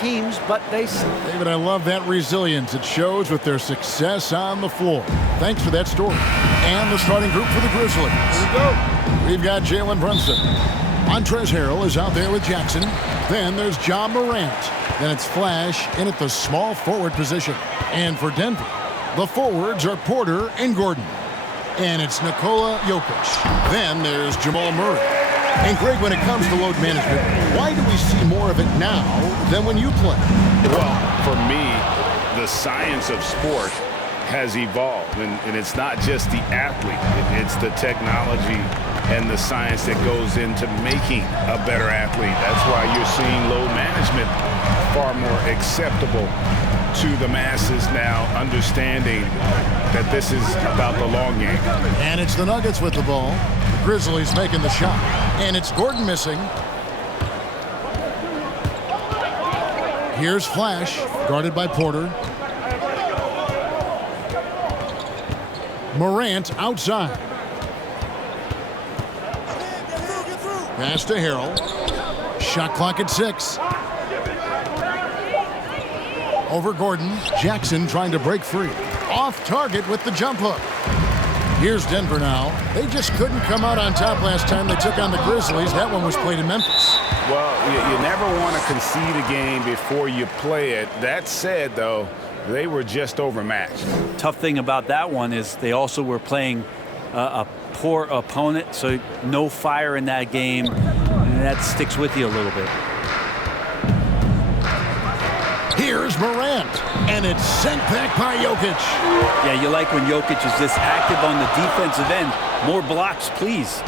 teams, but they... David, I love that resilience. It shows with their success on the floor. Thanks for that story. And the starting group for the Grizzlies. Here we go. We've got Jalen Brunson. Montrezl Harrell is out there with Jackson. Then there's John Morant. Then it's Flash in at the small forward position. And for Denver, the forwards are Porter and Gordon. And it's Nikola Jokic. Then there's Jamal Murray. And Greg, when it comes to load management, why do we see more of it now than when you play? Well, for me, the science of sport has evolved, and it's not just the athlete. It's the technology and the science that goes into making a better athlete. That's why you're seeing load management far more acceptable to the masses now, understanding that this is about the long game. And it's the Nuggets with the ball. The Grizzlies making the shot. And it's Gordon missing. Here's Flash, guarded by Porter. Morant outside. Pass to Harrell. Shot clock at 6. Over Gordon. Jackson trying to break free. Off target with the jump hook. Here's Denver now. They just couldn't come out on top last time they took on the Grizzlies. That one was played in Memphis. Well, you never want to concede a game before you play it. That said, though, they were just overmatched. Tough thing about that one is they also were playing a poor opponent, so no fire in that game, and that sticks with you a little bit. Here's Morant, and it's sent back by Jokic. Yeah, you like when Jokic is this active on the defensive end. More blocks, please.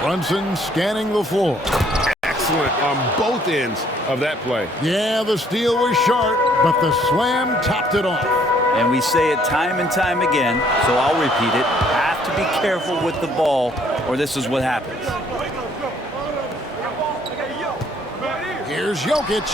Brunson scanning the floor. Excellent on both ends of that play. Yeah, the steal was sharp, but the slam topped it off. And we say it time and time again, so I'll repeat it. Have to be careful with the ball, or this is what happens. Here's Jokic.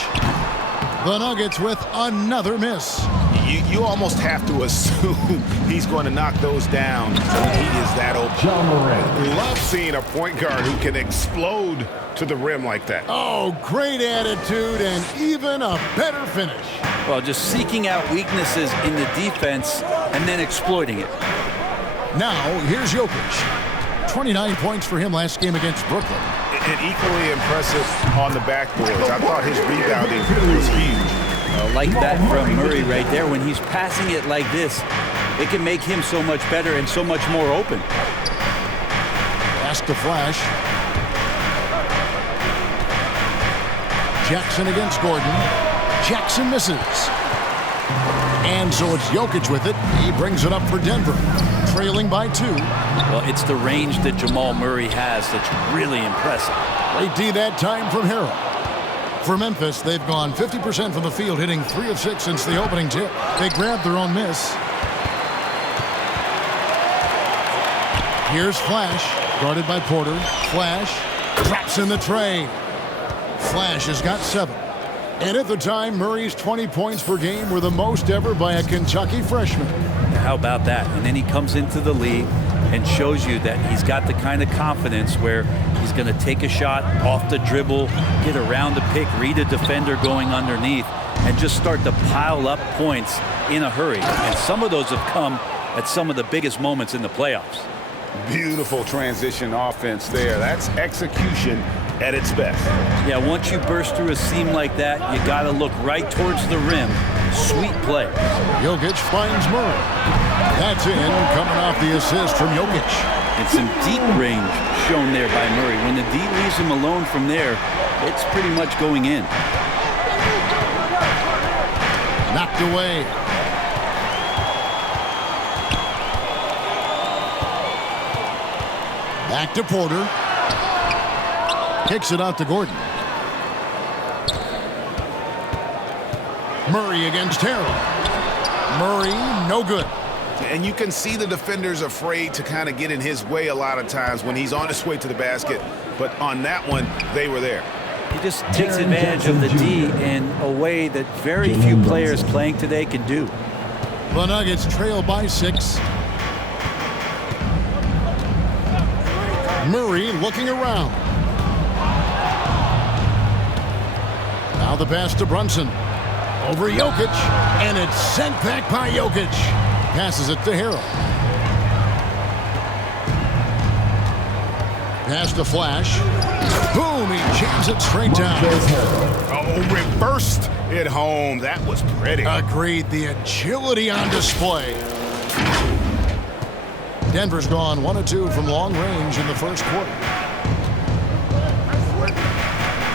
The Nuggets with another miss. You almost have to assume he's going to knock those down when he is that open. Love seeing a point guard who can explode to the rim like that. Oh, great attitude and even a better finish. Well, just seeking out weaknesses in the defense and then exploiting it. Now, here's Jokic. 29 points for him last game against Brooklyn. And equally impressive on the backboards. I thought his rebounding was huge. Like that from Murray right there. When he's passing it like this, it can make him so much better and so much more open. Pass to Flash. Jackson against Gordon. Jackson misses. And so it's Jokic with it. He brings it up for Denver, trailing by 2. Well, it's the range that Jamal Murray has that's really impressive. Great D that time from Harrell. For Memphis, they've gone 50% from the field, hitting 3 of 6 since the opening tip. They grabbed their own miss. Here's Flash, guarded by Porter. Flash drops in the tray. Flash has got 7. And at the time, Murray's 20 points per game were the most ever by a Kentucky freshman. How about that? And then he comes into the league and shows you that he's got the kind of confidence where he's going to take a shot off the dribble, get around the pick, read a defender going underneath, and just start to pile up points in a hurry. And some of those have come at some of the biggest moments in the playoffs. Beautiful transition offense there. That's execution at its best. Yeah, once you burst through a seam like that, you got to look right towards the rim. Sweet play. Jokic finds Murray. That's in, coming off the assist from Jokic. And some deep range shown there by Murray. When the D leaves him alone from there, it's pretty much going in. Knocked away. Back to Porter. Kicks it out to Gordon. Murray against Harrell. Murray, no good. And you can see the defenders afraid to kind of get in his way a lot of times when he's on his way to the basket. But on that one, they were there. He just takes advantage of the D in a way that very few players playing today can do. The Nuggets trail by 6. Murray looking around. Now the pass to Brunson. Over Jokic, and it's sent back by Jokic. Passes it to Harrell. Pass to Flash. Boom, he jams it straight down. Oh, reversed it home. That was pretty. Agreed, the agility on display. Denver's gone 1 of 2 from long range in the first quarter.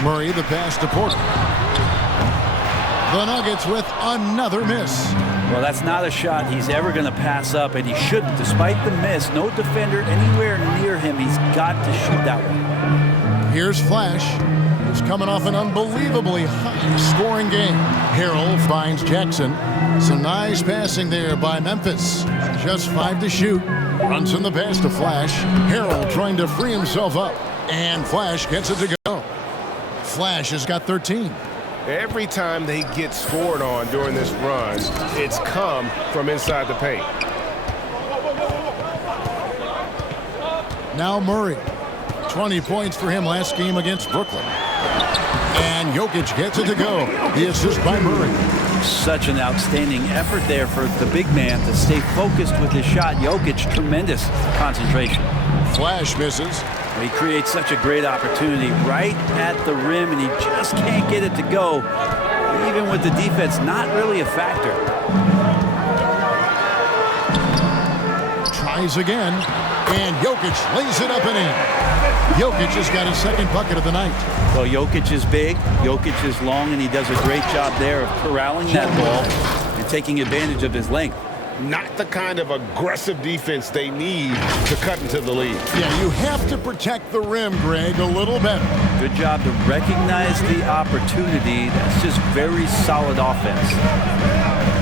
Murray, the pass to Porter. The Nuggets with another miss. Well, that's not a shot he's ever going to pass up, and he shouldn't. Despite the miss, no defender anywhere near him. He's got to shoot that one. Here's Flash. He's coming off an unbelievably high-scoring game. Harrell finds Jackson. Some nice passing there by Memphis. Just 5 to shoot. Runs in the pass to Flash. Harrell trying to free himself up. And Flash gets it to go. Flash has got 13. Every time they get scored on during this run, it's come from inside the paint. Now Murray. 20 points for him last game against Brooklyn. And Jokic gets it to go. The assist by Murray. Such an outstanding effort there for the big man to stay focused with his shot. Jokic, tremendous concentration. Flash misses. He creates such a great opportunity right at the rim, and he just can't get it to go. Even with the defense, not really a factor. Tries again, and Jokic lays it up and in. Jokic has got his second bucket of the night. Well, Jokic is big, Jokic is long, and he does a great job there of corralling that ball and taking advantage of his length. Not the kind of aggressive defense they need to cut into the lead. Yeah, you have to protect the rim, Greg, a little better. Good job to recognize the opportunity. That's just very solid offense.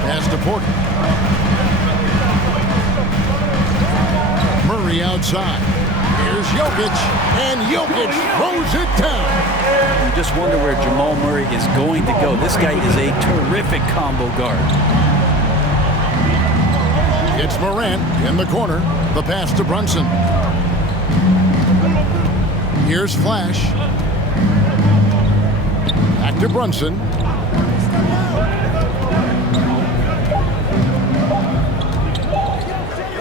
Pass to Porter. Murray outside. Here's Jokic, and Jokic throws it down. You just wonder where Jamal Murray is going to go. This guy is a terrific combo guard. It's Morant in the corner. The pass to Brunson. Here's Flash. Back to Brunson.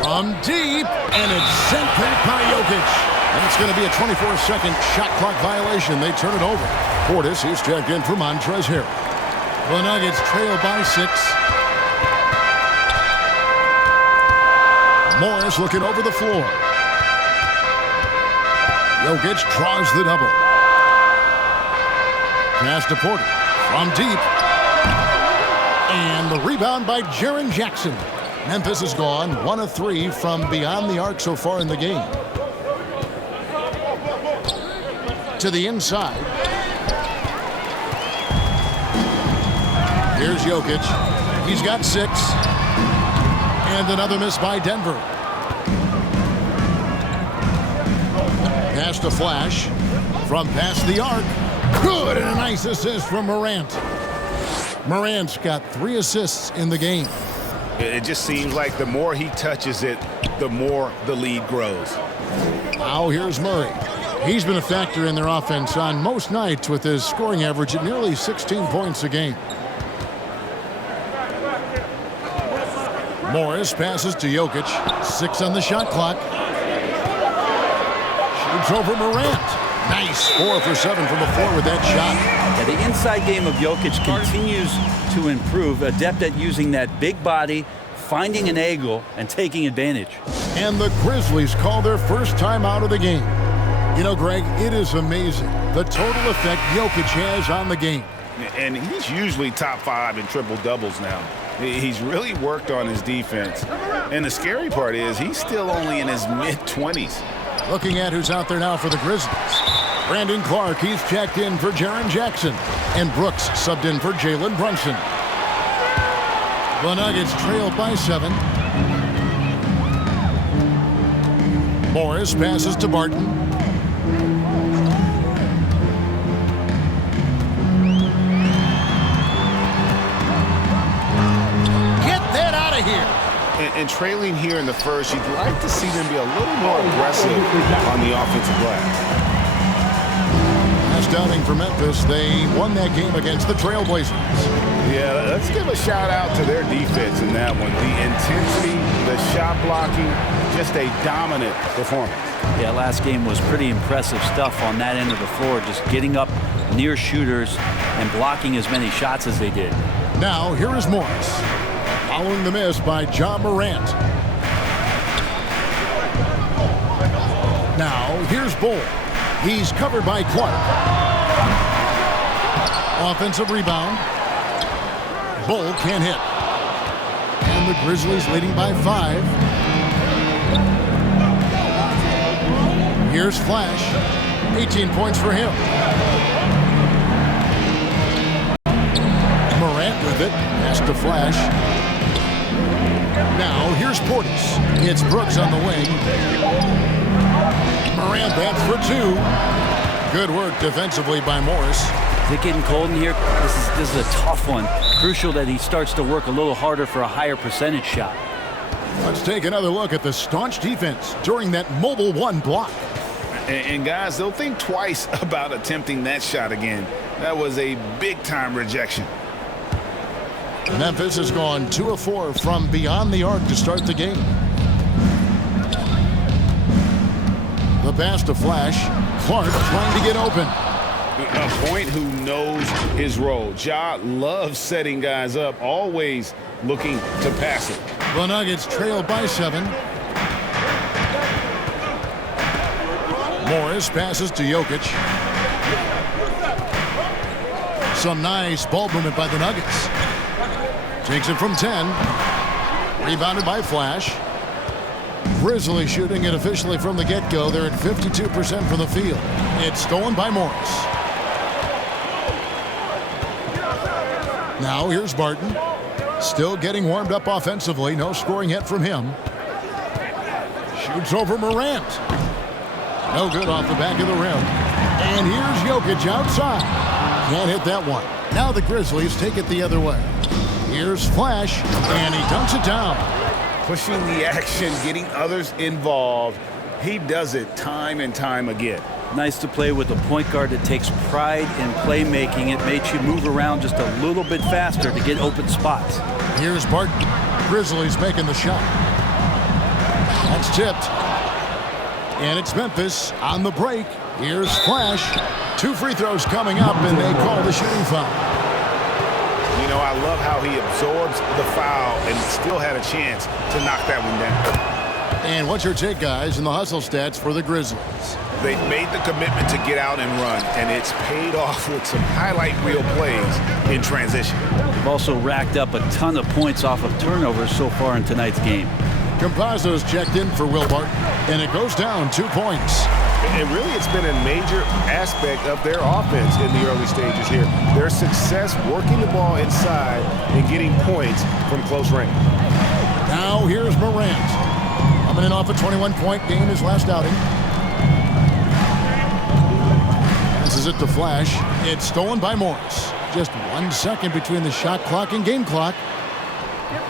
From deep, and it's sent back by Jokic. And it's going to be a 24-second shot clock violation. They turn it over. Portis, he's checked in for Montrezl Harrell. The Nuggets trail by 6. Morris looking over the floor. Jokic draws the double. Pass to Porter from deep. And the rebound by Jaren Jackson. Memphis is gone 1 of 3 from beyond the arc so far in the game. To the inside. Here's Jokic. He's got 6. And another miss by Denver. Pass to Flash. From past the arc. Good, and a nice assist from Morant. Morant's got 3 assists in the game. It just seems like the more he touches it, the more the lead grows. Now here's Murray. He's been a factor in their offense on most nights with his scoring average at nearly 16 points a game. Morris passes to Jokic. 6 on the shot clock. Shoots over Morant. Nice 4 for 7 from the floor with that shot. Yeah, the inside game of Jokic continues to improve. Adept at using that big body, finding an angle, and taking advantage. And the Grizzlies call their first time out of the game. You know, Greg, it is amazing the total effect Jokic has on the game. And he's usually top 5 in triple-doubles now. He's really worked on his defense. And the scary part is he's still only in his mid-20s. Looking at who's out there now for the Grizzlies. Brandon Clark, he's checked in for Jaren Jackson. And Brooks subbed in for Jalen Brunson. The Nuggets trail by 7. Morris passes to Barton. Get that out of here. And trailing here in the first, you'd like to see them be a little more aggressive on the offensive glass. Pass outing for Memphis. They won that game against the Trailblazers. Yeah, let's give a shout out to their defense in that one. The intensity, the shot blocking, just a dominant performance. Yeah, last game was pretty impressive stuff on that end of the floor, just getting up near shooters and blocking as many shots as they did. Now, here is Morris. Following the miss by John Morant. Now, here's Bull. He's covered by Clark. Offensive rebound. Bull can't hit. And the Grizzlies leading by 5. Here's Flash. 18 points for him. Morant with it. Pass to Flash. Now, here's Portis. It's Brooks on the wing. Morant bats for 2. Good work defensively by Morris. Is it getting cold in here? This is a tough one. Crucial that he starts to work a little harder for a higher percentage shot. Let's take another look at the staunch defense during that mobile 1 block. And guys, they'll think twice about attempting that shot again. That was a big-time rejection. Memphis has gone 2 of 4 from beyond the arc to start the game. The pass to Flash. Clark trying to get open. A point who knows his role. Ja loves setting guys up, always looking to pass it. The Nuggets trail by 7. Morris passes to Jokic. Some nice ball movement by the Nuggets. Takes it from 10. Rebounded by Flash. Grizzlies shooting it officially from the get-go. They're at 52% from the field. It's stolen by Morris. Now here's Barton. Still getting warmed up offensively. No scoring yet from him. Shoots over Morant. No good off the back of the rim. And here's Jokic outside. Can't hit that one. Now the Grizzlies take it the other way. Here's Flash, and he dunks it down. Pushing the action, getting others involved. He does it time and time again. Nice to play with a point guard that takes pride in playmaking. It makes you move around just a little bit faster to get open spots. Here's Barton. Grizzlies making the shot. That's tipped. And it's Memphis on the break. Here's Flash. 2 free throws coming up, and they call the shooting foul. You know, I love how he absorbs the foul and still had a chance to knock that one down. And what's your take, guys, in the hustle stats for the Grizzlies? They've made the commitment to get out and run, and it's paid off with some highlight reel plays in transition. They've also racked up a ton of points off of turnovers so far in tonight's game. Campazzo's checked in for Will Barton, and it goes down 2 points. And really, it's been a major aspect of their offense in the early stages here. Their success working the ball inside and getting points from close range. Now here's Morant. Coming in off a 21-point game his last outing. Passes it to Flash. It's stolen by Morris. Just 1 second between the shot clock and game clock.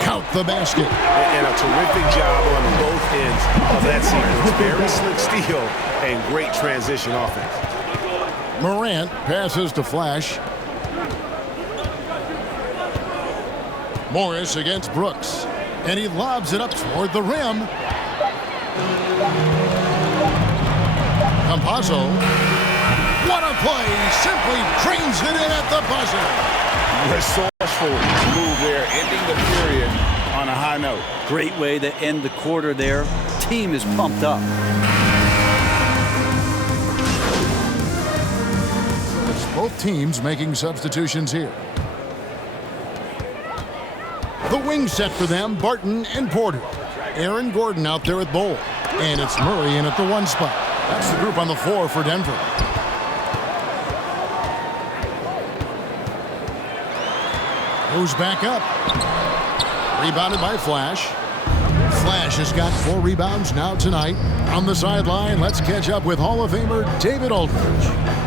Count the basket. And a terrific job on both ends of that sequence. Very slick steal and great transition offense. Morant passes to Flash. Morris against Brooks. And he lobs it up toward the rim. Campazzo. What a play. Simply trains it in at the buzzer. Resourceful move there, ending the period on a high note. Great way to end the quarter there. Team is pumped up. It's both teams making substitutions here. The wing set for them, Barton and Porter. Aaron Gordon out there at Bowl. And it's Murray in at the 1 spot. That's the group on the floor for Denver. Goes back up. Rebounded by Flash. Flash has got 4 rebounds now tonight. On the sideline, let's catch up with Hall of Famer David Aldridge.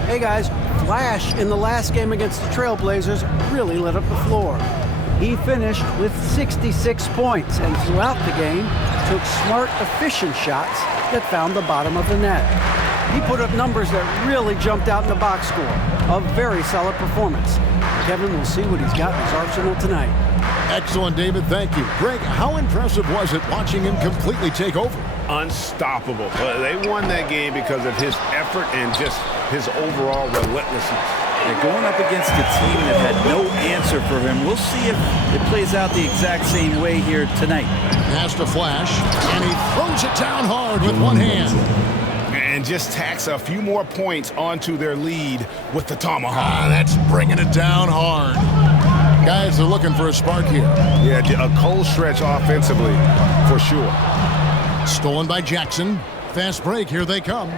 Hey guys, Flash in the last game against the Trailblazers really lit up the floor. He finished with 66 points and throughout the game took smart, efficient shots that found the bottom of the net. He put up numbers that really jumped out in the box score. A very solid performance. Kevin will see what he's got in his arsenal tonight. Excellent, David. Thank you. Greg, how impressive was it watching him completely take over? Unstoppable. They won that game because of his effort and just his overall relentlessness. They're going up against a team that had no answer for him. We'll see if it plays out the exact same way here tonight. Has to flash, and he throws it down hard with one hand. And just tacks a few more points onto their lead with the tomahawk. That's bringing it down hard. Guys are looking for a spark here. Yeah, a cold stretch offensively, for sure. Stolen by Jackson. Fast break, here they come.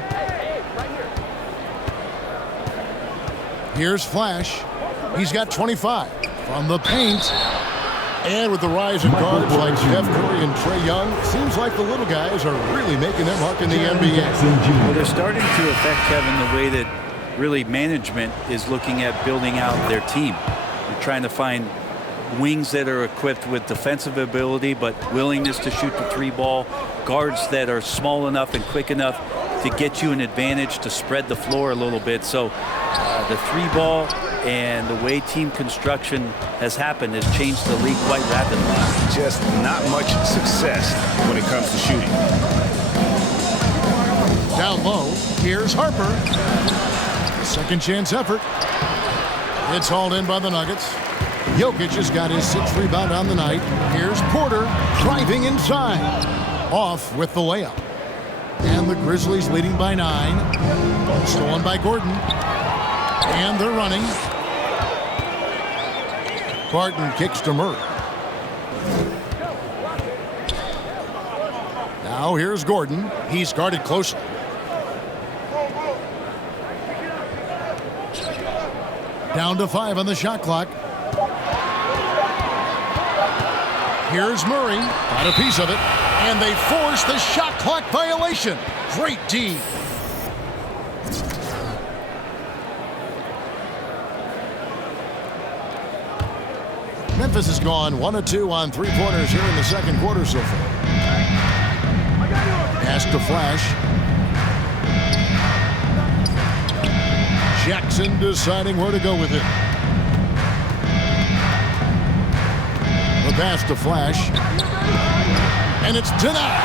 Here's Flash. He's got 25 from the paint. And with the rise of guards like Steph Curry and Trae Young, seems like the little guys are really making their mark in the NBA. Well, they're starting to affect, Kevin, the way that really management is looking at building out their team. They're trying to find wings that are equipped with defensive ability but willingness to shoot the three ball, guards that are small enough and quick enough to get you an advantage to spread the floor a little bit. So the three ball and the way team construction has happened has changed the league quite rapidly. Just not much success when it comes to shooting. Down low, here's Harper. Second chance effort. It's hauled in by the Nuggets. Jokic has got his 6th rebound on the night. Here's Porter driving inside. Off with the layup. And the Grizzlies leading by 9. Stolen by Gordon. And they're running. Barton kicks to Murray. Now here's Gordon. He's guarded closely. Down to 5 on the shot clock. Here's Murray. Got a piece of it. And they force the shot clock violation. Great D. Memphis has gone 1 of 2 on three-pointers here in the second quarter so far. Pass to Flash. Jackson deciding where to go with it. The pass to Flash. And it's denied.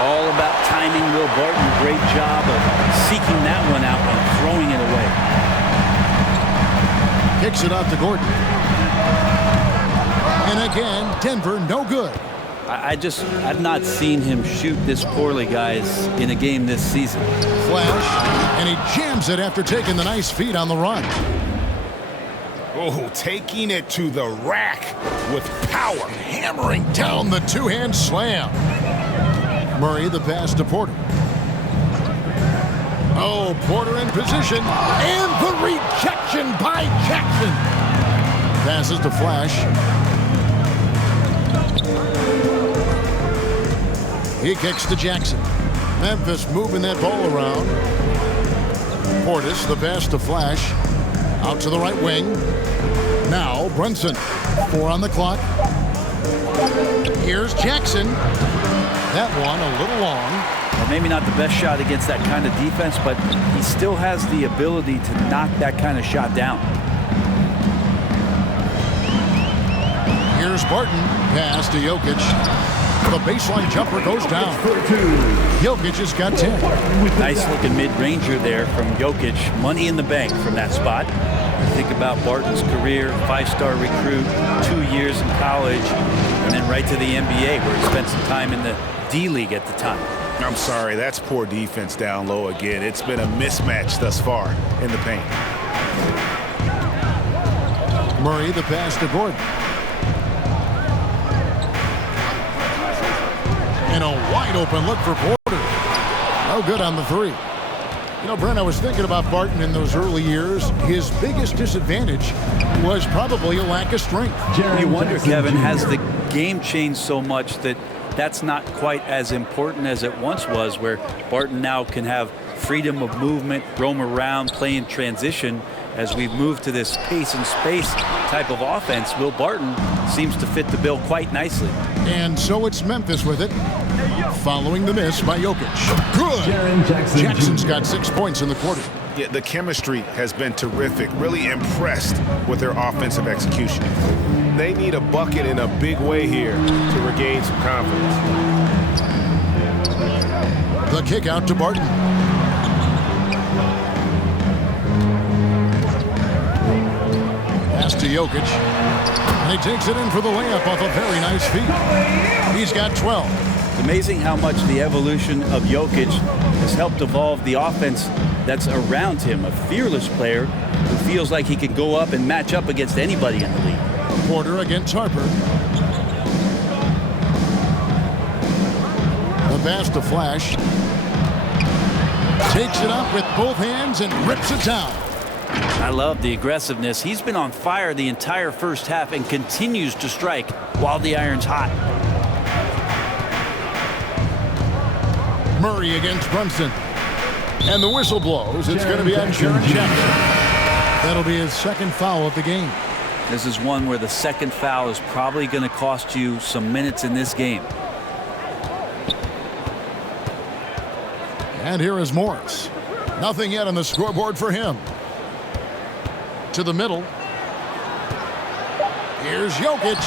All about timing. Will Barton, great job of seeking that one out and throwing it away. Kicks it out to Gordon. And again, Denver no good. I've not seen him shoot this poorly, guys, in a game this season. Flash, and he jams it after taking the nice feed on the run. Oh, taking it to the rack with power. Hammering down the two-hand slam. Murray, the pass to Porter. Oh, Porter in position. And the rejection by Jackson. Passes to Flash. He kicks to Jackson. Memphis moving that ball around. Portis, the pass to Flash. Out to the right wing. Now Brunson. 4 on the clock. Here's Jackson. That one a little long. Well, maybe not the best shot against that kind of defense, but he still has the ability to knock that kind of shot down. Here's Barton. Pass to Jokic. The baseline jumper goes down. Jokic has got 10. Nice looking mid-ranger there from Jokic. Money in the bank from that spot. Think about Barton's career, 5-star recruit, 2 years in college, and then right to the NBA where he spent some time in the D-League at the time. I'm sorry, that's poor defense down low again. It's been a mismatch thus far in the paint. Murray, the pass to Gordon. And a wide open look for Porter. No good on the 3. You know, Brent, I was thinking about Barton in those early years. His biggest disadvantage was probably a lack of strength. You wonder, Kevin, has the game changed so much that that's not quite as important as it once was, where Barton now can have freedom of movement, roam around, play in transition. As we've moved to this pace and space type of offense, Will Barton seems to fit the bill quite nicely. And so it's Memphis with it. Following the miss by Jokic. Good. Jackson's got 6 points in the quarter. Yeah, the chemistry has been terrific. Really impressed with their offensive execution. They need a bucket in a big way here to regain some confidence. The kick out to Barton. Pass to Jokic. And he takes it in for the layup off a very nice feed. He's got 12. It's amazing how much the evolution of Jokic has helped evolve the offense that's around him. A fearless player who feels like he can go up and match up against anybody in the league. Porter against Harper. The pass to Flash. Takes it up with both hands and rips it down. I love the aggressiveness. He's been on fire the entire first half and continues to strike while the iron's hot. Murray against Brunson. And the whistle blows. It's going to be on Jaren Jackson. That'll be his second foul of the game. This is one where the second foul is probably going to cost you some minutes in this game. And here is Morris. Nothing yet on the scoreboard for him. To the middle. Here's Jokic.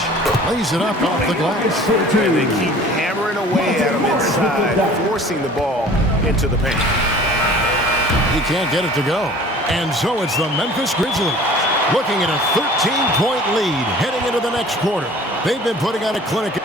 Lays it up off the glass. And they keep hammering away at him inside, forcing the ball into the paint. He can't get it to go. And so it's the Memphis Grizzlies looking at a 13-point lead heading into the next quarter. They've been putting on a clinic.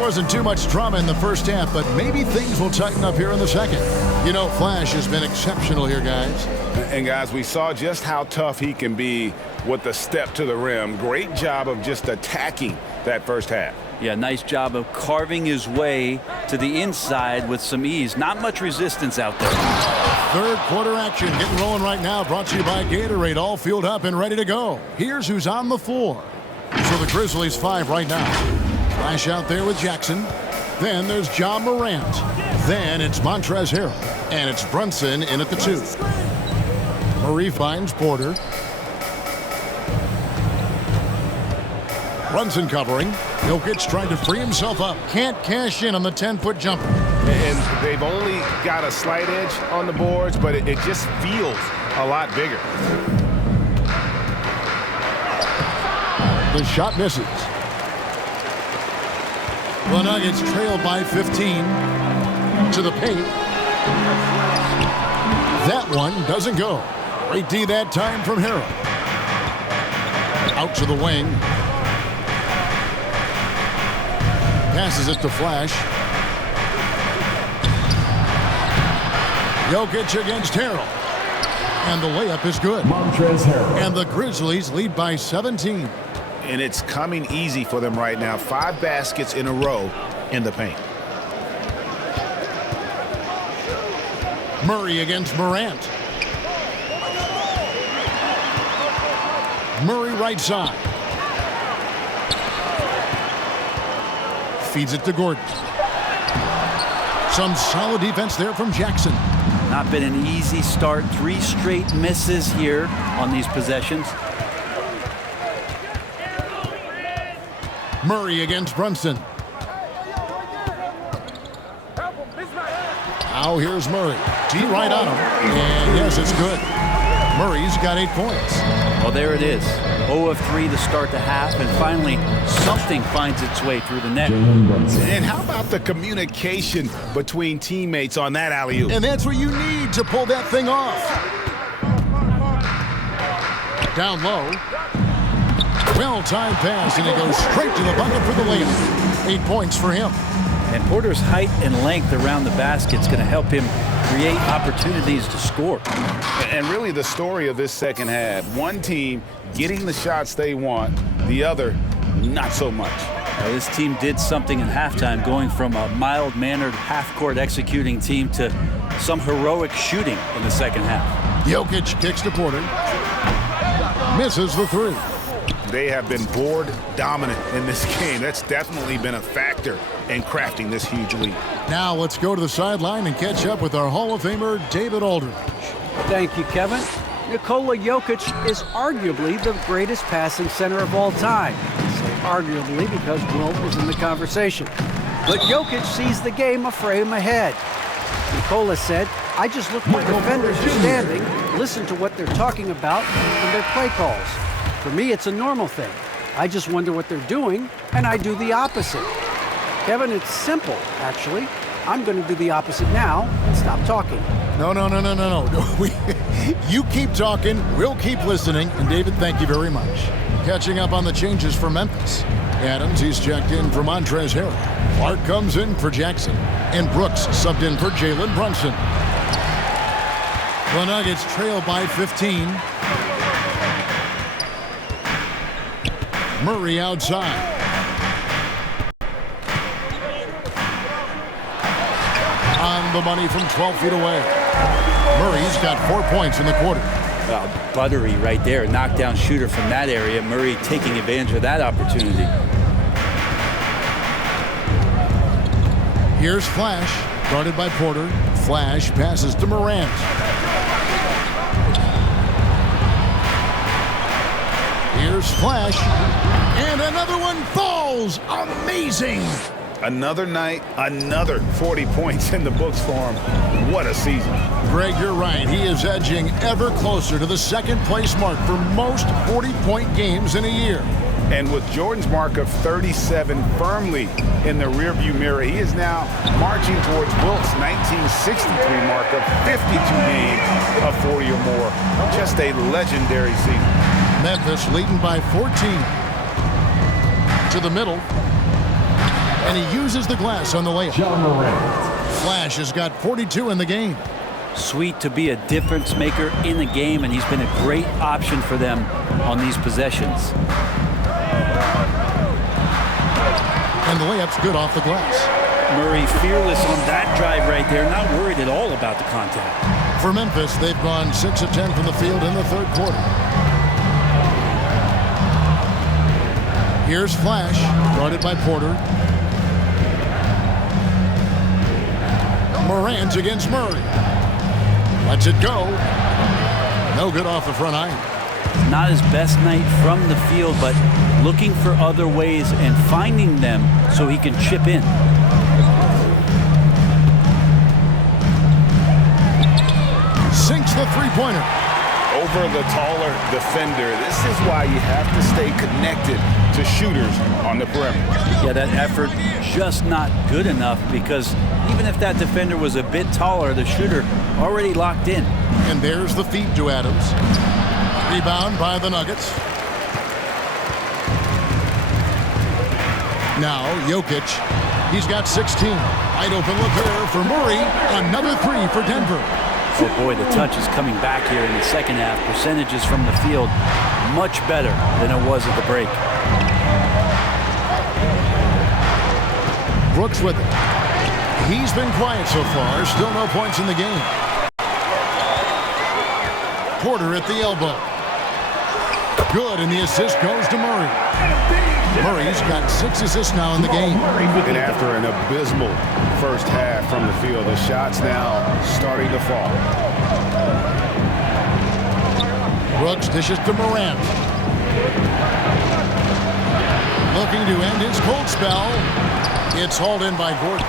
Wasn't too much drama in the first half, but maybe things will tighten up here in the second. You know, Flash has been exceptional here, guys. And guys, we saw just how tough he can be with the step to the rim. Great job of just attacking that first half. Yeah, nice job of carving his way to the inside with some ease. Not much resistance out there. Third quarter action getting rolling right now, brought to you by Gatorade, all fueled up and ready to go. Here's who's on the floor. So the Grizzlies 5 right now. Flash out there with Jackson. Then there's John Morant. Then it's Montrezl Harrell. And it's Brunson in at the 2. Murray finds Porter. Brunson covering. Jokic trying to free himself up. Can't cash in on the 10-foot jumper. And they've only got a slight edge on the boards, but it just feels a lot bigger. The shot misses. The Nuggets trail by 15 to the paint. That one doesn't go. Great D that time from Harrell. Out to the wing. Passes it to Flash. Jokic against Harrell. And the layup is good. Montrezl Harrell. And the Grizzlies lead by 17. And it's coming easy for them right now. 5 baskets in a row in the paint. Murray against Morant. Murray right side. Feeds it to Gordon. Some solid defense there from Jackson. Not been an easy start. 3 straight misses here on these possessions. Murray against Brunson. Now here's Murray. D right on him. And yes, it's good. Murray's got 8 points. Well, there it is. 0 of 3 to start the half, and finally something finds its way through the net. And how about the communication between teammates on that alley-oop? And that's what you need to pull that thing off. Down low. Well-timed pass, and he goes straight to the bucket for the layup. 8 points for him. And Porter's height and length around the basket is going to help him create opportunities to score. And really the story of this second half, one team getting the shots they want, the other not so much. Now, this team did something in halftime, going from a mild-mannered half-court executing team to some heroic shooting in the second half. Jokic kicks to Porter. Misses the 3. They have been board dominant in this game. That's definitely been a factor in crafting this huge lead. Now let's go to the sideline and catch up with our Hall of Famer, David Aldridge. Thank you, Kevin. Nikola Jokic is arguably the greatest passing center of all time. I say arguably because Wilt was in the conversation. But Jokic sees the game a frame ahead. Nikola said, I just look where defenders are standing, listen to what they're talking about, and their play calls. For me, it's a normal thing. I just wonder what they're doing, and I do the opposite. Kevin, it's simple, actually. I'm going to do the opposite now and stop talking. No. You keep talking, we'll keep listening, and David, thank you very much. Catching up on the changes for Memphis. Adams, he's checked in for Montrezl Harrell. Clark comes in for Jackson, and Brooks subbed in for Jalen Brunson. The Nuggets trail by 15. Murray outside. On the money from 12 feet away. Murray's got 4 points in the quarter. Buttery right there, knockdown shooter from that area. Murray taking advantage of that opportunity. Here's Flash, guarded by Porter. Flash passes to Morant. Here's Flash, and another one falls. Amazing. Another night, another 40 points in the books for him. What a season. Greg, you're right. He is edging ever closer to the second place mark for most 40-point games in a year. And with Jordan's mark of 37 firmly in the rearview mirror, he is now marching towards Wilt's 1963 mark of 52 games of 40 or more. Just a legendary season. Memphis leading by 14. To the middle. And he uses the glass on the layup. Flash has got 42 in the game. Sweet to be a difference maker in the game, and he's been a great option for them on these possessions. And the layup's good off the glass. Murray fearless on that drive right there, not worried at all about the contact. For Memphis, they've gone 6 of 10 from the field in the third quarter. Here's Flash, guarded by Porter. Morant against Murray. Lets it go. No good off the front iron. Not his best night from the field, but looking for other ways and finding them so he can chip in. Sinks the three-pointer. Over the taller defender. This is why you have to stay connected to shooters on the perimeter. Yeah, that effort just not good enough, because even if that defender was a bit taller, the shooter already locked in. And there's the feed to Adams. Rebound by the Nuggets. Now Jokic. He's got 16. Wide open look here for Murray. Another three for Denver. Oh boy, the touch is coming back here in the second half. Percentages from the field much better than it was at the break. Brooks with it. He's been quiet so far. Still no points in the game. Porter at the elbow. Good, and the assist goes to Murray. Murray's got 6 assists now in the game. And after an abysmal first half from the field, the shots now starting to fall. Brooks dishes to Morant. Looking to end his cold spell. It's hauled in by Gordon.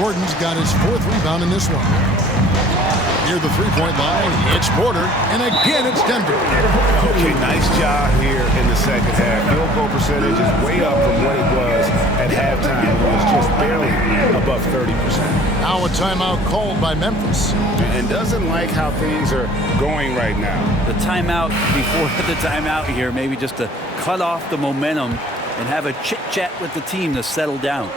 Gordon's got his 4th rebound in this one. Near the three-point line, it's Porter, and again it's Denver. Okay, nice job here in the second half. Field goal percentage is way up from what it was at halftime. It was just barely above 30%. Now a timeout called by Memphis. And doesn't like how things are going right now. The timeout before the timeout here, maybe just to cut off the momentum and have a chit-chat with the team to settle down.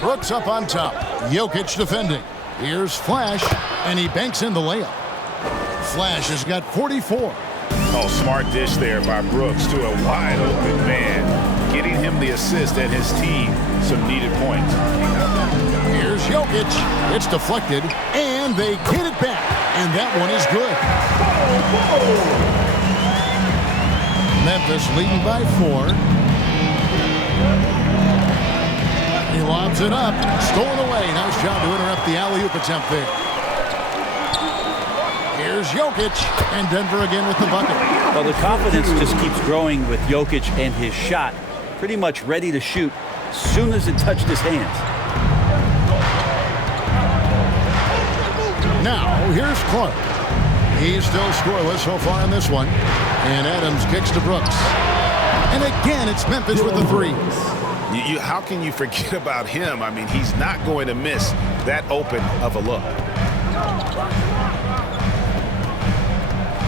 Brooks up on top. Jokic defending. Here's Flash, and he banks in the layup. Flash has got 44. Oh, smart dish there by Brooks to a wide open man, getting him the assist and his team some needed points. Here's Jokic. It's deflected, and they get it back, and that one is good. Memphis leading by 4. He lobs it up. Stolen away. Nice job to interrupt the alley-oop attempt there. Here's Jokic, and Denver again with the bucket. Well, the confidence just keeps growing with Jokic and his shot. Pretty much ready to shoot as soon as it touched his hands. Now, here's Clark. He's still scoreless so far in this one. And Adams kicks to Brooks. And again, it's Memphis with the three. How can you forget about him? I mean, he's not going to miss that open of a look.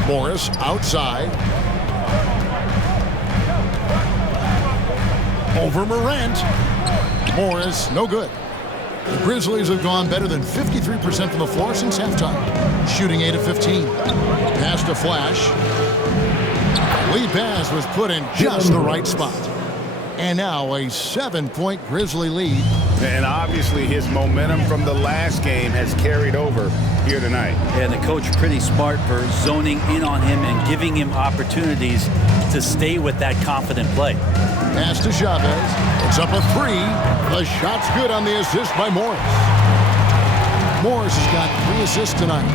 Morris outside. Over Morant. Morris, no good. The Grizzlies have gone better than 53% from the floor since halftime. Shooting 8 of 15. Pass to Flash. Lead pass was put in just the right spot. And now a 7-point Grizzly lead. And obviously his momentum from the last game has carried over here tonight. And the coach pretty smart for zoning in on him and giving him opportunities to stay with that confident play. Pass to Chavez. It's up a three. The shot's good on the assist by Morris. Morris has got 3 assists tonight.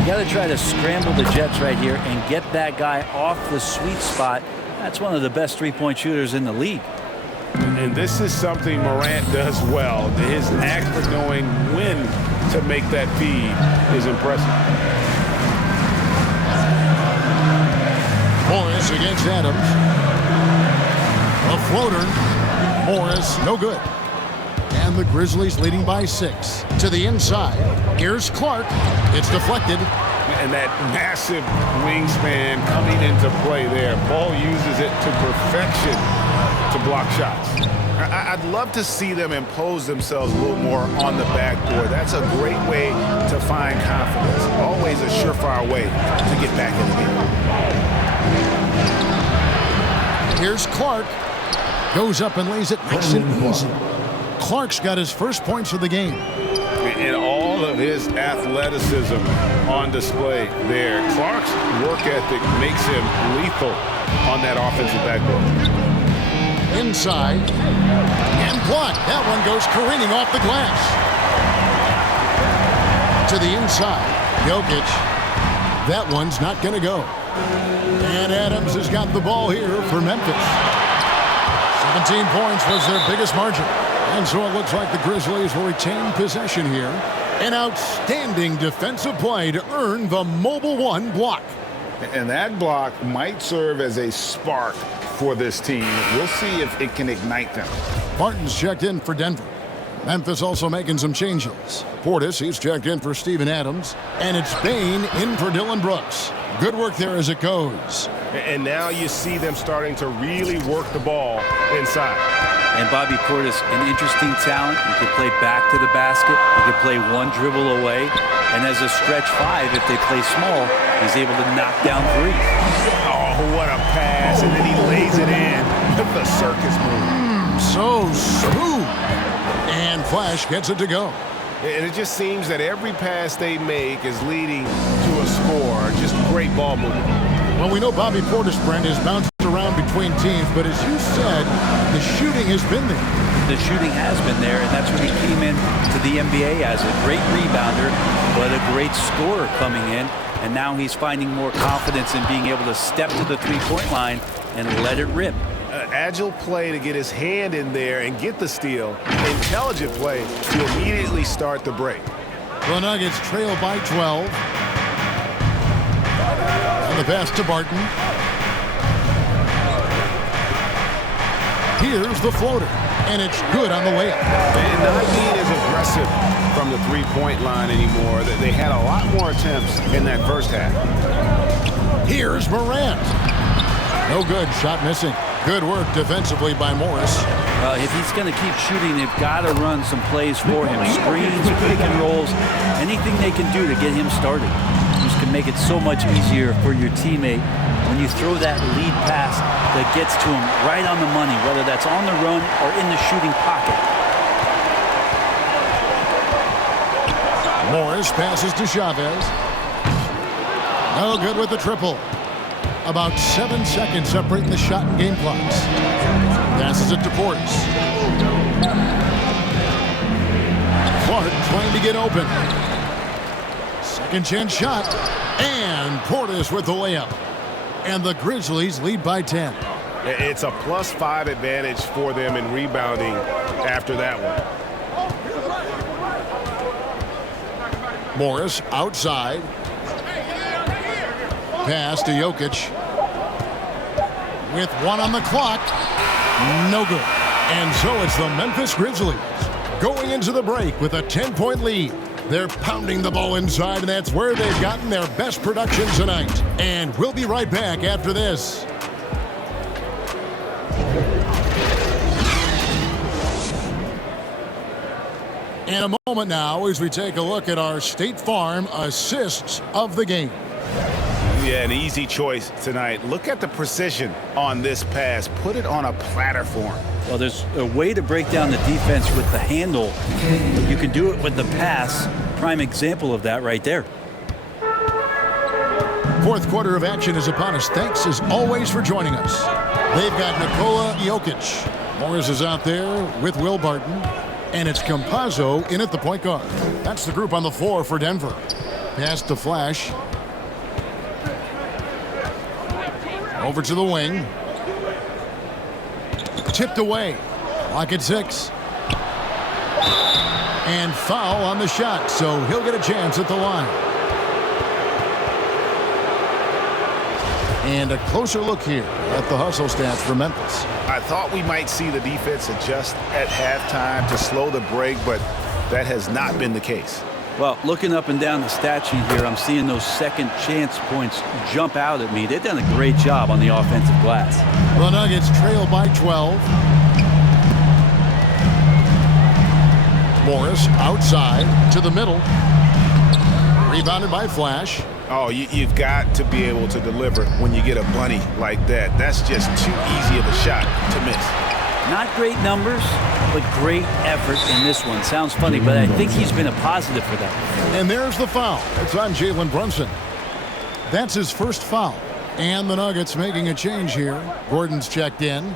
You got to try to scramble the Jets right here and get that guy off the sweet spot. That's one of the best three-point shooters in the league. And this is something Morant does well. His knack for knowing when to make that feed is impressive. Morris against Adams. A floater. Morris, no good. And the Grizzlies leading by 6. To the inside. Here's Clark. It's deflected. And that massive wingspan coming into play there. Ball uses it to perfection to block shots. I'd love to see them impose themselves a little more on the backboard. That's a great way to find confidence. Always a surefire way to get back in the game. Here's Clark. Goes up and lays it nice and easy. Clark's got his first points of the game. And all of his athleticism on display there. Clark's work ethic makes him lethal on that offensive backboard. Inside. And blocked. That one goes careening off the glass. To the inside. Jokic. That one's not going to go. And Adams has got the ball here for Memphis. 17 points was their biggest margin. And so it looks like the Grizzlies will retain possession here. An outstanding defensive play to earn the Mobile One block. And that block might serve as a spark for this team. We'll see if it can ignite them. Martin's checked in for Denver. Memphis also making some changes. Portis, he's checked in for Steven Adams. And it's Bain in for Dylan Brooks. Good work there as it goes. And now you see them starting to really work the ball inside. And Bobby Portis, an interesting talent. He can play back to the basket. He can play one dribble away. And as a stretch 5, if they play small, he's able to knock down 3. Oh, what a pass. And then he lays it in with the circus move. So smooth. And Flash gets it to go. And it just seems that every pass they make is leading to a score. Just great ball movement. Well, we know Bobby Portis, Brent, has bounced around between teams, but as you said, the shooting has been there. The shooting has been there, and that's what he came in to the NBA as, a great rebounder, but a great scorer coming in. And now he's finding more confidence in being able to step to the three-point line and let it rip. Agile play to get his hand in there and get the steal. Intelligent play to immediately start the break. The Nuggets trail by 12. And the pass to Barton. Here's the floater. And it's good on the layup. And not being as aggressive from the three-point line anymore. They had a lot more attempts in that first half. Here's Morant. No good. Shot missing. Good work defensively by Morris. If he's going to keep shooting, they've got to run some plays for him. Screens, pick and rolls, anything they can do to get him started. This can make it so much easier for your teammate when you throw that lead pass that gets to him right on the money, whether that's on the run or in the shooting pocket. Morris passes to Chavez. No good with the triple. About 7 seconds separating the shot and game clocks. Passes it to Portis. Clark trying to get open. Second chance shot. And Portis with the layup. And the Grizzlies lead by 10. It's a +5 advantage for them in rebounding after that one. Morris outside. Pass to Jokic. With 1 on the clock. No good. And so it's the Memphis Grizzlies going into the break with a 10-point lead. They're pounding the ball inside, and that's where they've gotten their best production tonight. And we'll be right back after this. In a moment now as we take a look at our State Farm assists of the game. Yeah, an easy choice tonight. Look at the precision on this pass. Put it on a platter form. Well, there's a way to break down the defense with the handle. You can do it with the pass. Prime example of that right there. Fourth quarter of action is upon us. Thanks as always for joining us. They've got Nikola Jokic. Morris is out there with Will Barton. And it's Campazzo in at the point guard. That's the group on the floor for Denver. Pass to Flash. Over to the wing. Tipped away. Clock at 6. And foul on the shot, so he'll get a chance at the line. And a closer look here at the hustle stats for Memphis. I thought we might see the defense adjust at halftime to slow the break, but that has not been the case. Well, looking up and down the stat sheet here, I'm seeing those second chance points jump out at me. They've done a great job on the offensive glass. The Nuggets trail by 12. Morris outside to the middle. Rebounded by Flash. Oh, you've got to be able to deliver when you get a bunny like that. That's just too easy of a shot to miss. Not great numbers, but great effort in this one. Sounds funny, but I think he's been a positive for that. And there's the foul. It's on Jalen Brunson. That's his first foul. And the Nuggets making a change here. Gordon's checked in.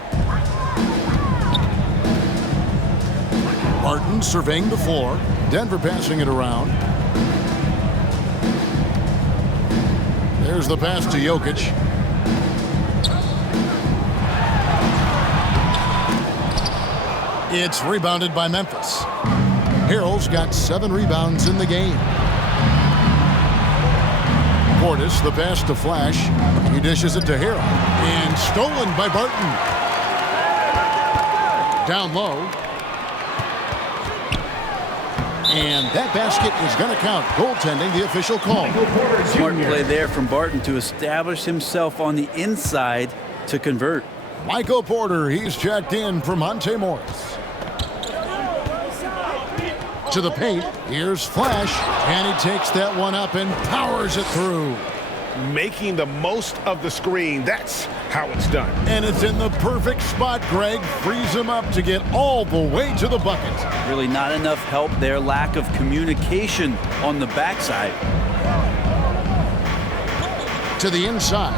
Martin surveying the floor. Denver passing it around. There's the pass to Jokic. It's rebounded by Memphis. Harrell's got 7 rebounds in the game. Portis, the pass to Flash. He dishes it to Harrell. And stolen by Barton. Down low. And that basket is going to count. Goaltending, the official call. Smart play there from Barton to establish himself on the inside to convert. Michael Porter, he's checked in for Monte Morris. To the paint, here's Flash, and he takes that one up and powers it through. Making the most of the screen, that's how it's done. And it's in the perfect spot. Greg frees him up to get all the way to the bucket. Really not enough help there. Lack of communication on the backside. To the inside.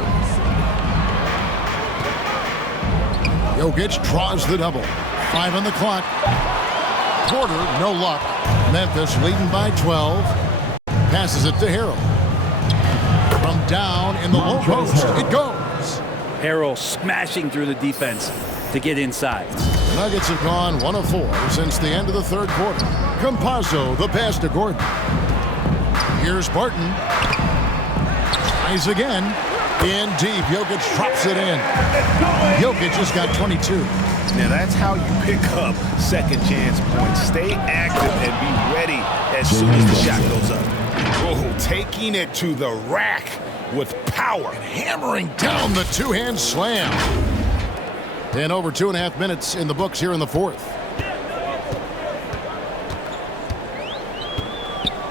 Jokic draws the double. 5 on the clock. Porter, no luck. Memphis leading by 12. Passes it to Harrell. From down in the low post, it goes. Harrell smashing through the defense to get inside. The Nuggets have gone 1 of 4 since the end of the third quarter. Campazzo, the pass to Gordon. Here's Barton. Tries again. In deep, Jokic drops it in. Jokic just got 22. Now that's how you pick up second chance points. Stay active and be ready as soon as the shot goes up. Oh, taking it to the rack with power. Hammering down the two-hand slam. And over 2.5 minutes in the books here in the fourth.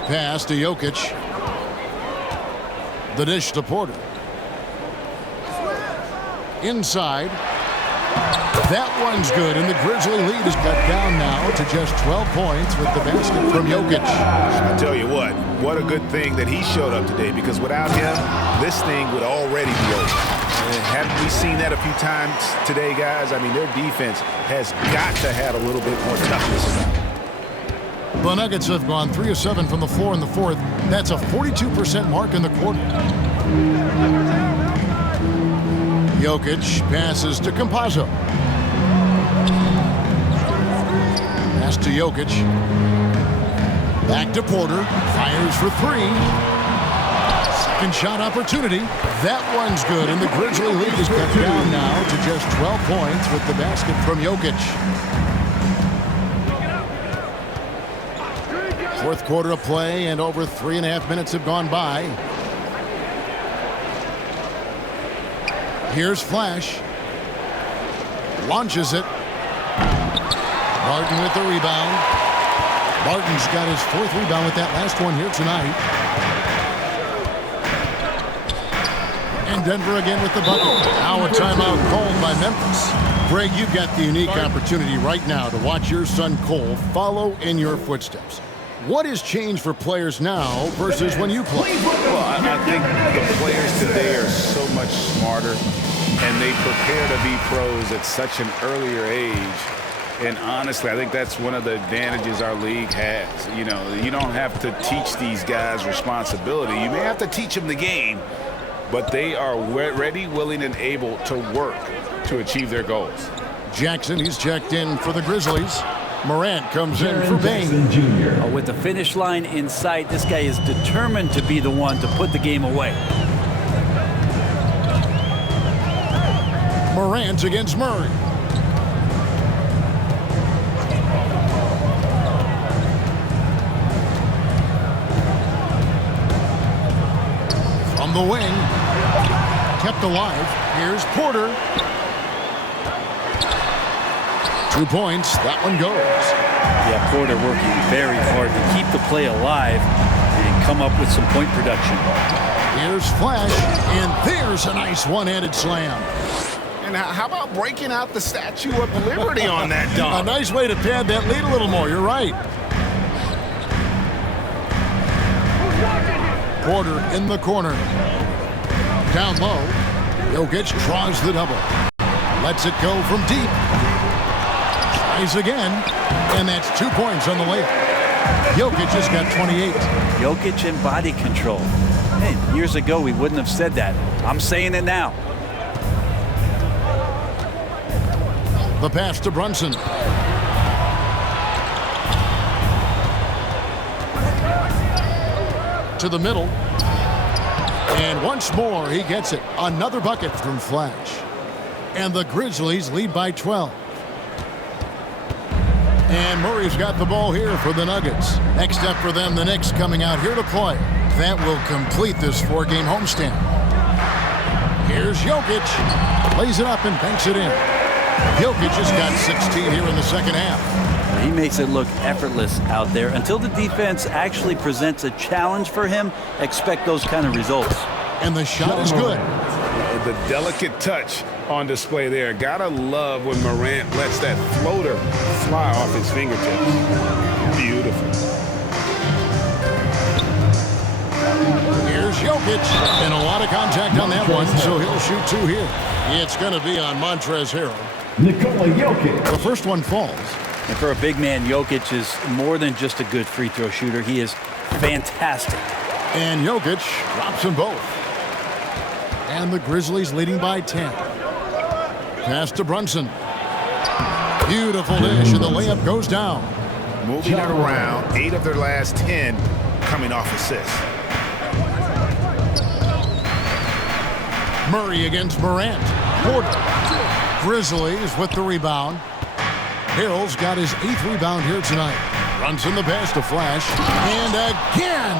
Pass to Jokic. The dish to Porter. Inside. That one's good, and the Grizzly lead is cut down now to just 12 points with the basket from Jokic. I tell you what a good thing that he showed up today, because without him, this thing would already be over. And haven't we seen that a few times today, guys? I mean, their defense has got to have a little bit more toughness about it. The Nuggets have gone 3 of 7 from the floor in the fourth. That's a 42% mark in the quarter. Jokic passes to Campazzo. Pass to Jokic. Back to Porter. Fires for three. Second shot opportunity. That one's good, and the Grizzly lead is cut down now to just 12 points with the basket from Jokic. Fourth quarter of play, and over 3.5 minutes have gone by. Here's Flash. Launches it. Martin with the rebound. Martin's got his fourth rebound with that last one here tonight. And Denver again with the bucket. Now a timeout called by Memphis. Greg, you've got the unique opportunity right now to watch your son Cole follow in your footsteps. What has changed for players now versus when you played? Well, I think the players today are so much smarter, and they prepare to be pros at such an earlier age. And honestly, I think that's one of the advantages our league has. You know, you don't have to teach these guys responsibility. You may have to teach them the game, but they are ready, willing, and able to work to achieve their goals. Jackson, he's checked in for the Grizzlies. Morant comes in for Bain. With the finish line in sight, this guy is determined to be the one to put the game away. Morant against Murray. From the wing. Kept alive. Here's Porter. 2 points. That one goes. Yeah, Porter working very hard to keep the play alive and come up with some point production. Here's Flash, and there's a nice one-handed slam. And how about breaking out the Statue of Liberty on that dunk? A nice way to pad that lead a little more. You're right. Porter in the corner. Down low. Jokic draws the double. Lets it go from deep. Tries again. And that's 2 points on the layup. Jokic has got 28. Jokic and body control. Hey, years ago, we wouldn't have said that. I'm saying it now. The pass to Brunson. To the middle. And once more, he gets it. Another bucket from Flash. And the Grizzlies lead by 12. And Murray's got the ball here for the Nuggets. Next up for them, the Knicks coming out here to play. That will complete this 4-game homestand. Here's Jokic. Plays it up and banks it in. Jokic has got 16 here in the second half. He makes it look effortless out there. Until the defense actually presents a challenge for him, expect those kind of results. And the shot is good. The delicate touch on display there. Gotta love when Morant lets that floater fly off his fingertips. Beautiful. Here's Jokic. And a lot of contact on that one, so he'll shoot 2 here. It's going to be on Montrezl Harrell. Nikola Jokic. The first one falls. And for a big man, Jokic is more than just a good free throw shooter. He is fantastic. And Jokic drops them both. And the Grizzlies leading by 10. Pass to Brunson. Beautiful dish, and the layup goes down. Moving it around, 8 of their last 10 coming off assists. Murray against Morant. Porter. Grizzlies with the rebound. Harrell's got his 8th rebound here tonight. Brunson the pass to Flash. And again.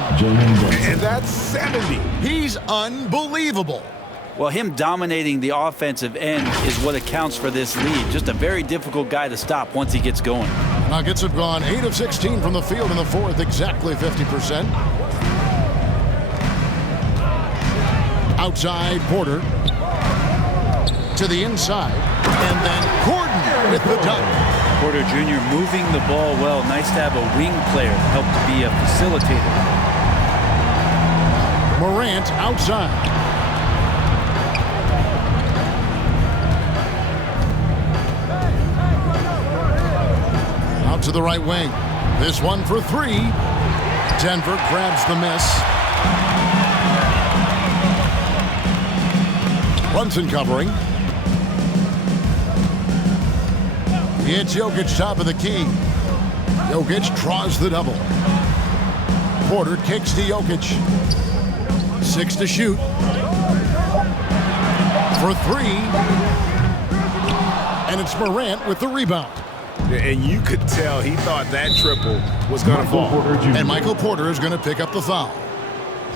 And that's 70. He's unbelievable. Well, him dominating the offensive end is what accounts for this lead. Just a very difficult guy to stop once he gets going. Nuggets have gone 8 of 16 from the field in the fourth, exactly 50%. Outside, Porter. To the inside. And then Gordon with the dunk. Porter Jr. moving the ball well. Nice to have a wing player help to be a facilitator. Morant outside. Out to the right wing. This one for three. Denver grabs the miss. Brunson covering. It's Jokic top of the key. Jokic draws the double. Porter kicks to Jokic. 6 to shoot. For three. And it's Morant with the rebound. And you could tell he thought that triple was going to fall. And Michael Porter is going to pick up the foul.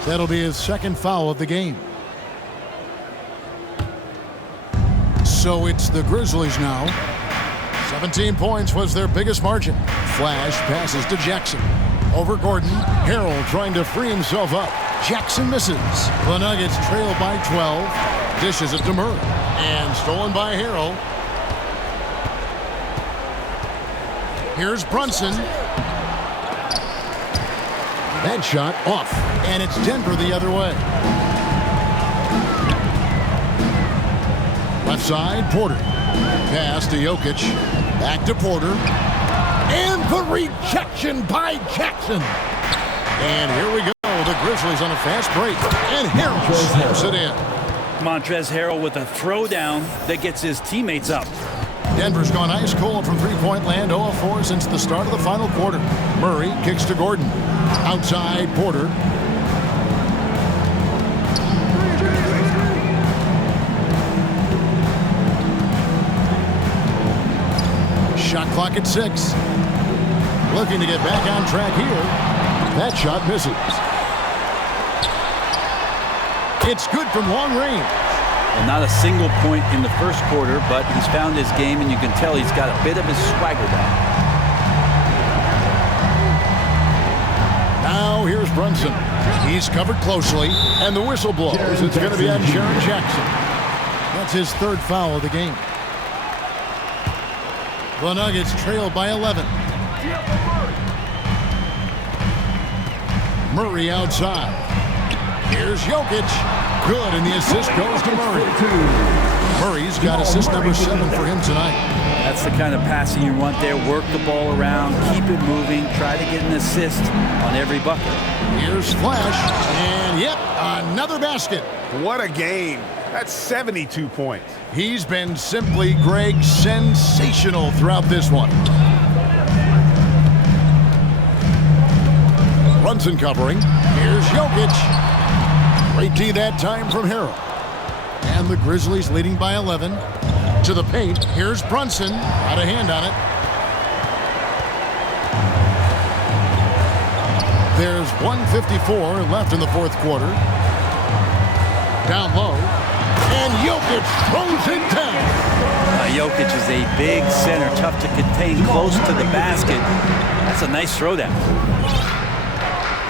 That'll be his second foul of the game. So it's the Grizzlies now. 17 points was their biggest margin. Flash passes to Jackson. Over Gordon. Harrell trying to free himself up. Jackson misses. The Nuggets trail by 12. Dishes it to Murray. And stolen by Harrell. Here's Brunson. That shot off. And it's Denver the other way. Left side, Porter. Pass to Jokic. Back to Porter. And the rejection by Jackson. And here we go. The Grizzlies on a fast break. And Harrell snaps it in. Montrezl Harrell with a throwdown that gets his teammates up. Denver's gone ice cold from three-point land, 0 of 4 since the start of the final quarter. Murray kicks to Gordon. Outside, Porter. Shot clock at 6. Looking to get back on track here. That shot misses. It's good from long range. Well, not a single point in the first quarter, but he's found his game, and you can tell he's got a bit of his swagger back. Now here's Brunson. He's covered closely, and the whistle blows. It's going to be on Jaren Jackson. That's his third foul of the game. The Nuggets trail by 11. Murray outside. Here's Jokic. Good, and the assist goes to Murray. Murray's got assist number 7 for him tonight. That's the kind of passing you want there. Work the ball around, keep it moving, try to get an assist on every bucket. Here's Flash, and yep, another basket. What a game. That's 72 points. He's been simply, Greg, sensational throughout this one. Brunson covering. Here's Jokic. Great D that time from Harrell. And the Grizzlies leading by 11. To the paint. Here's Brunson. Got a hand on it. There's 1:54 left in the fourth quarter. Down low. And Jokic throws it down. Jokic is a big center, tough to contain, close to the basket. That's a nice throwdown.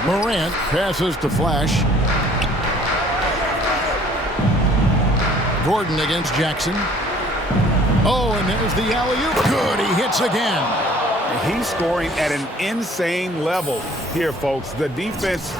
Morant passes to Flash. Gordon against Jackson. Oh, and there's the alley-oop. Good, he hits again. He's scoring at an insane level here, folks. The defense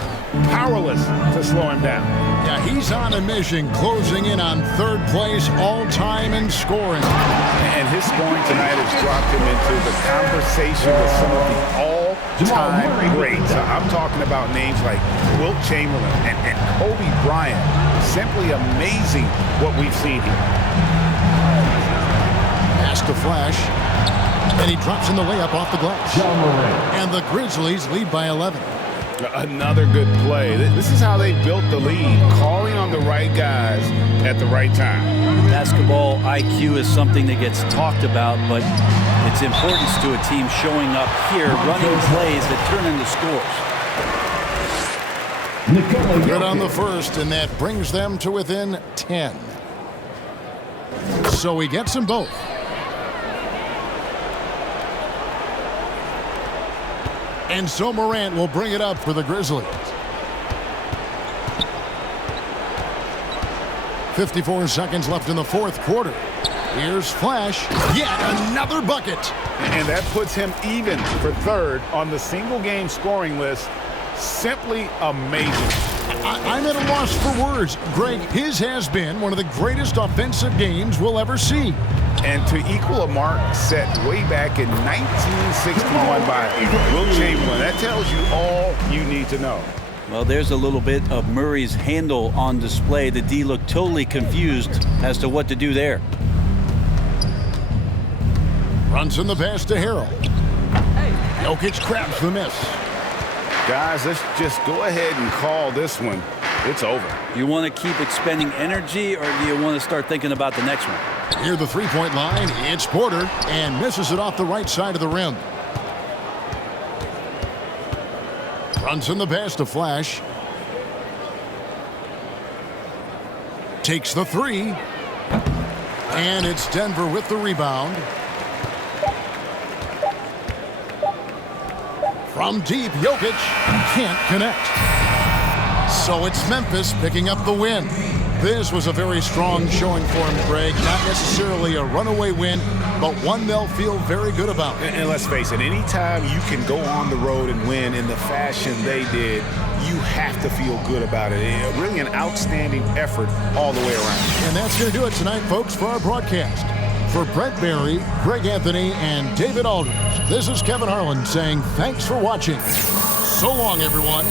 powerless to slow him down. Yeah, he's on a mission, closing in on third place all-time in scoring. And his scoring tonight has dropped him into the conversation with some of the all-time greats. I'm talking about names like Wilt Chamberlain and Kobe Bryant. Simply amazing what we've seen here. Pass to Flash. And he drops in the layup off the glass. And the Grizzlies lead by 11. Another good play. This is how they built the lead, calling on the right guys at the right time. Basketball IQ is something that gets talked about, but its importance to a team showing up here, running plays that turn into scores. Good on the first, and that brings them to within 10. So he gets them both. And so Morant will bring it up for the Grizzlies. 54 seconds left in the fourth quarter. Here's Flash. Yet another bucket. And that puts him even for third on the single-game scoring list. Simply amazing. I'm at a loss for words. Greg, his has been one of the greatest offensive games we'll ever see. And to equal a mark set way back in 1961 by Wilt Chamberlain, that tells you all you need to know. Well, there's a little bit of Murray's handle on display. The D looked totally confused as to what to do there. Runs in the pass to Harrell. Jokic grabs the miss. Guys, let's just go ahead and call this one. It's over. You want to keep expending energy, or do you want to start thinking about the next one? Near the three-point line, it's Porter, and misses it off the right side of the rim. Runs in the pass to Flash. Takes the three. And it's Denver with the rebound. From deep, Jokic can't connect. So it's Memphis picking up the win. This was a very strong showing for him, Greg. Not necessarily a runaway win, but one they'll feel very good about. And let's face it, anytime you can go on the road and win in the fashion they did, you have to feel good about it. Really an outstanding effort all the way around. And that's going to do it tonight, folks, for our broadcast. For Brett Barry, Greg Anthony, and David Aldridge, this is Kevin Harlan saying thanks for watching. So long, everyone.